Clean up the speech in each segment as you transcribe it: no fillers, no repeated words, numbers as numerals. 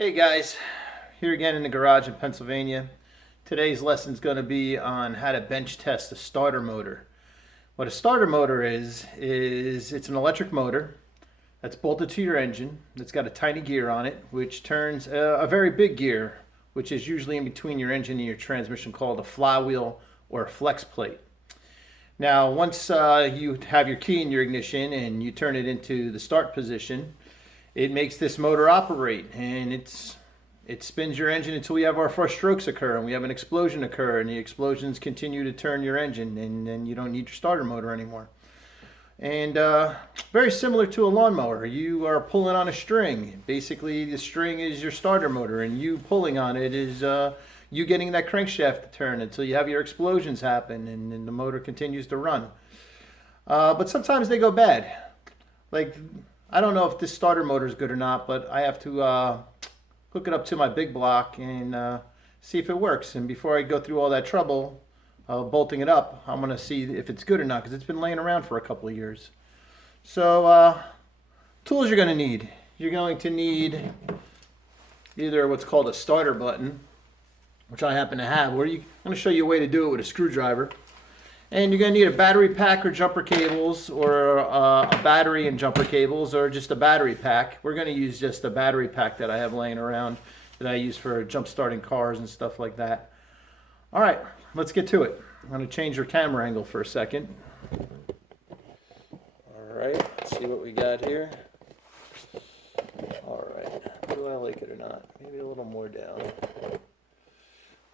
Hey guys, here again in the garage in Pennsylvania. Today's lesson is going to be on how to bench test a starter motor. What a starter motor is it's an electric motor that's bolted to your engine. It's got a tiny gear on it, which turns a very big gear, which is usually in between your engine and your transmission, called a flywheel or a flex plate. Now, once you have your key in your ignition and you turn it into the start position, it makes this motor operate, and it spins your engine until we have our first strokes occur and we have an explosion occur, and the explosions continue to turn your engine, and then you don't need your starter motor anymore. And very similar to a lawnmower, you are pulling on a string. Basically, the string is your starter motor, and you pulling on it is you getting that crankshaft to turn until you have your explosions happen, and the motor continues to run. But sometimes they go bad. Like, I don't know if this starter motor is good or not, but I have to hook it up to my big block and see if it works. And before I go through all that trouble bolting it up, I'm going to see if it's good or not, because it's been laying around for a couple of years. So tools you're going to need. You're going to need either what's called a starter button, which I happen to have. I'm going to show you a way to do it with a screwdriver. And you're going to need a battery pack or jumper cables, or a battery and jumper cables, or just a battery pack. We're going to use just a battery pack that I have laying around that I use for jump starting cars and stuff like that. All right, let's get to it. I'm going to change your camera angle for a second. All right, let's see what we got here. All right, do I like it or not? Maybe a little more down.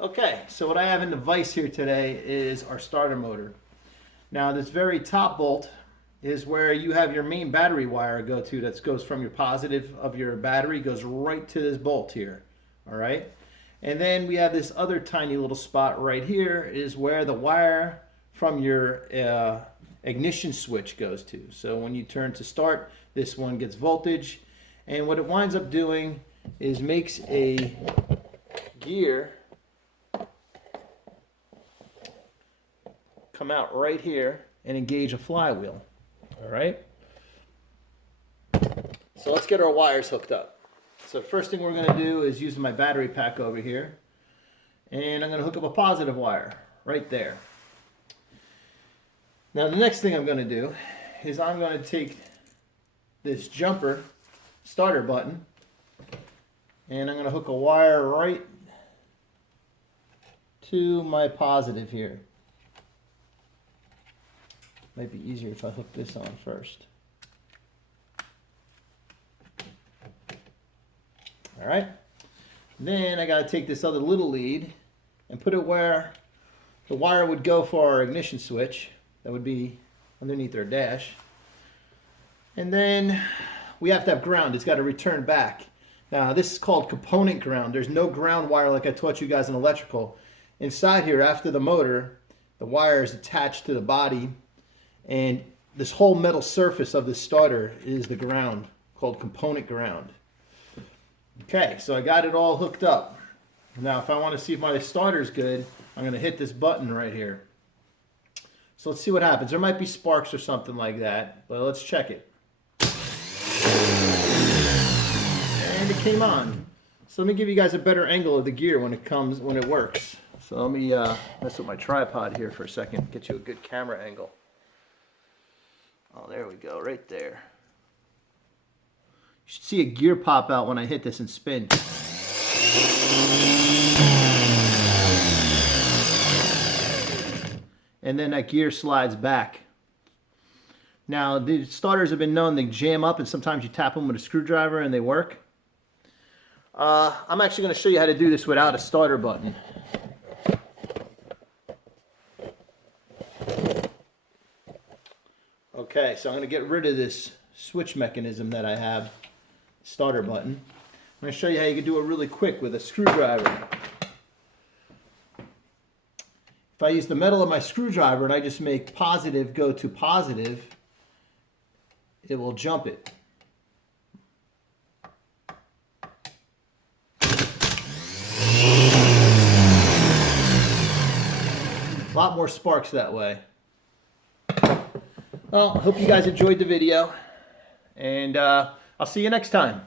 Okay, so what I have in the vise here today is our starter motor. Now, this very top bolt is where you have your main battery wire go to. That goes from your positive of your battery, goes right to this bolt here. All right, and then we have this other tiny little spot right here is where the wire from your ignition switch goes to. So when you turn to start, this one gets voltage, and what it winds up doing is makes a gear come out right here and engage a flywheel. All right, so let's get our wires hooked up. So first thing we're going to do is use my battery pack over here, and I'm going to hook up a positive wire right there. Now the next thing I'm going to do is I'm going to take this jumper starter button, and I'm going to hook a wire right to my positive here. Might be easier if I hook this on first. All right. Then I got to take this other little lead and put it where the wire would go for our ignition switch. That would be underneath our dash. And then we have to have ground. It's got to return back. Now, this is called component ground. There's no ground wire like I taught you guys in electrical. Inside here, after the motor, the wire is attached to the body, and this whole metal surface of the starter is the ground, called component ground. Okay, so I got it all hooked up. Now, if I want to see if my starter is good, I'm going to hit this button right here. So let's see what happens. There might be sparks or something like that, but let's check it. And it came on. So let me give you guys a better angle of the gear when it works. So let me mess with my tripod here for a second, get you a good camera angle. Oh, there we go, right there. You should see a gear pop out when I hit this and spin. And then that gear slides back. Now, the starters have been known to jam up, and sometimes you tap them with a screwdriver and they work. I'm actually going to show you how to do this without a starter button. Okay, so I'm going to get rid of this switch mechanism that I have, starter button. I'm going to show you how you can do it really quick with a screwdriver. If I use the metal of my screwdriver and I just make positive go to positive, it will jump it. A lot more sparks that way. Well, I hope you guys enjoyed the video, and I'll see you next time.